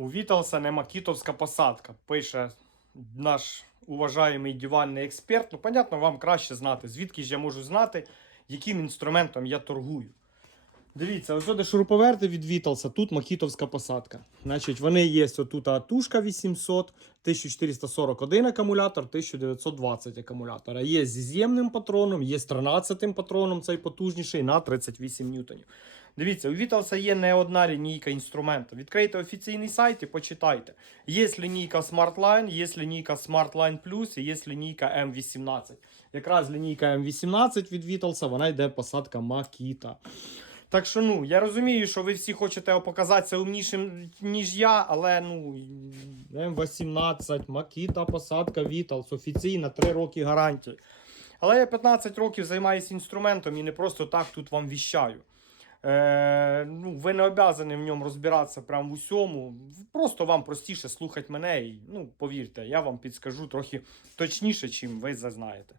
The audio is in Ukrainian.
У Віталса не макітовська посадка, пише наш уважаємий диванний експерт. Ну, понятно, вам краще знати, звідки ж я можу знати, яким інструментом я торгую. Дивіться, ось де шуруповерти від Віталса, тут макітовська посадка. Значить, вони є отут атушка 800, 1441 акумулятор, 1920 акумулятор. А є зі з'ємним патроном, є з 13 патроном, цей потужніший на 38 ньютонів. Дивіться, у Віталса є не одна лінійка інструменту. Відкрийте офіційний сайт і почитайте. Є лінійка SmartLine, є лінійка SmartLine Plus і є лінійка M18. Якраз лінійка M18 від Віталса, вона йде посадка Makita. Так що, ну, я розумію, що ви всі хочете показатися умнішим, ніж я, але ну, М18, Makita, посадка Vitals, офіційна, 3 роки гарантії. Але я 15 років займаюся інструментом і не просто так тут вам віщаю. Е, ну, ви не обязані в ньому розбиратися прямо в усьому. Просто вам простіше слухати мене і ну, повірте, я вам підскажу трохи точніше, чим ви зазнаєте.